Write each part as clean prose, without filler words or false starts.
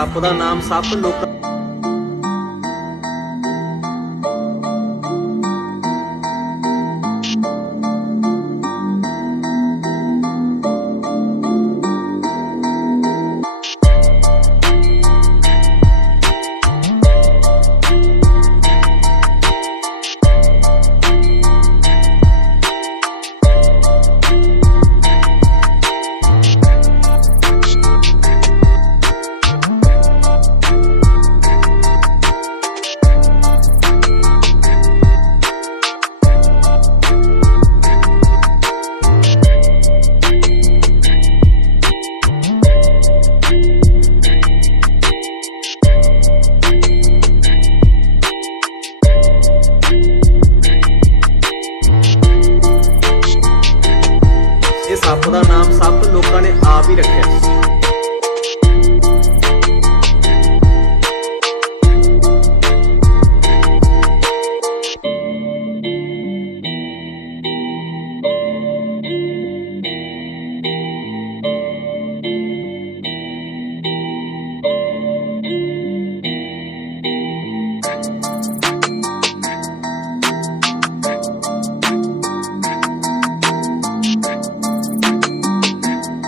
ਸੱਪ ਦਾ ਨਾਮ ਸੱਪ ਲੋਕਾਂ ਸੱਪ ਦਾ ਨਾਮ ਸੱਪ ਲੋਕਾਂ ਨੇ ਆਪ ਹੀ ਰੱਖਿਆ।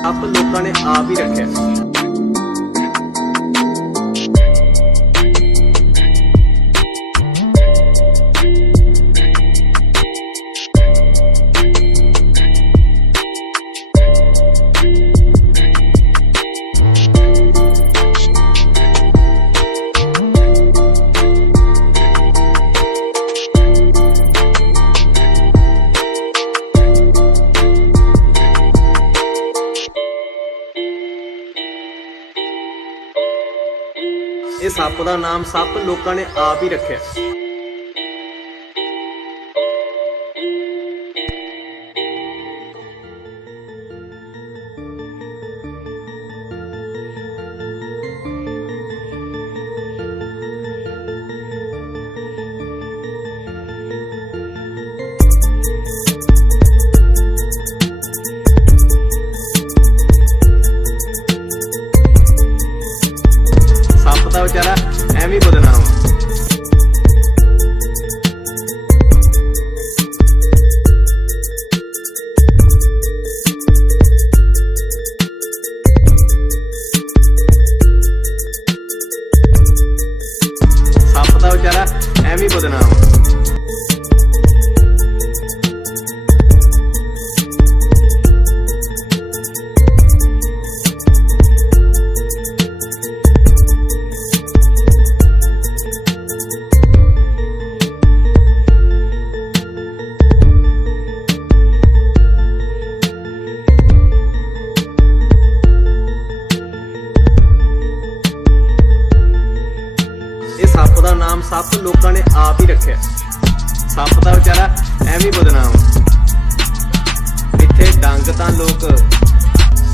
ਸੱਪ ਲੋਕਾਂ ਨੇ ਆਪ ਹੀ ਰੱਖਿਆ। ਇਹ ਸੱਪ ਦਾ ਨਾਮ ਸੱਪ ਲੋਕਾਂ ਨੇ ਆਪ ਹੀ ਰੱਖਿਆ। ਦਾ ਵਿਚਾਰਾ ਐਵੇਂ ਬਦਨਾਮ। ਸੱਪ ਦਾ ਵਿਚਾਰਾ ਐਵੇਂ ਬਦਨਾਮ। ਸੱਪ ਦਾ ਨਾਮ ਸੱਪ ਲੋਕਾਂ ਨੇ ਆਪ ਹੀ ਰੱਖਿਆ। ਸੱਪ ਦਾ ਵਿਚਾਰਾ ਐਵੇਂ ਬਦਨਾਮ। ਇੱਥੇ ਡੰਗ ਤਾਂ ਲੋਕ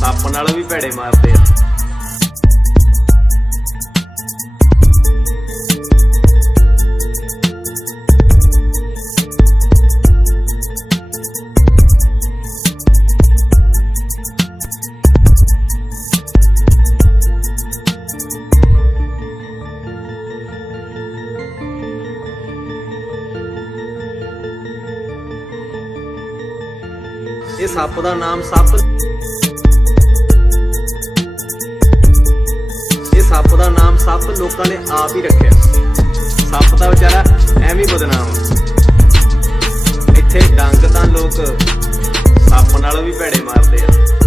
ਸੱਪ ਨਾਲ ਵੀ ਭੈੜੇ ਮਾਰਦੇ ਆ। ਇਹ ਸੱਪ ਦਾ ਨਾਮ ਸੱਪ ਲੋਕਾਂ ਨੇ ਆਪ ਹੀ ਰੱਖਿਆ। ਸੱਪ ਦਾ ਵਿਚਾਰਾ ਐਵੇਂ ਬਦਨਾਮ। ਇੱਥੇ ਡੰਗ ਤਾਂ ਲੋਕ ਸੱਪ ਨਾਲ ਵੀ ਭੈੜੇ ਮਾਰਦੇ ਆ।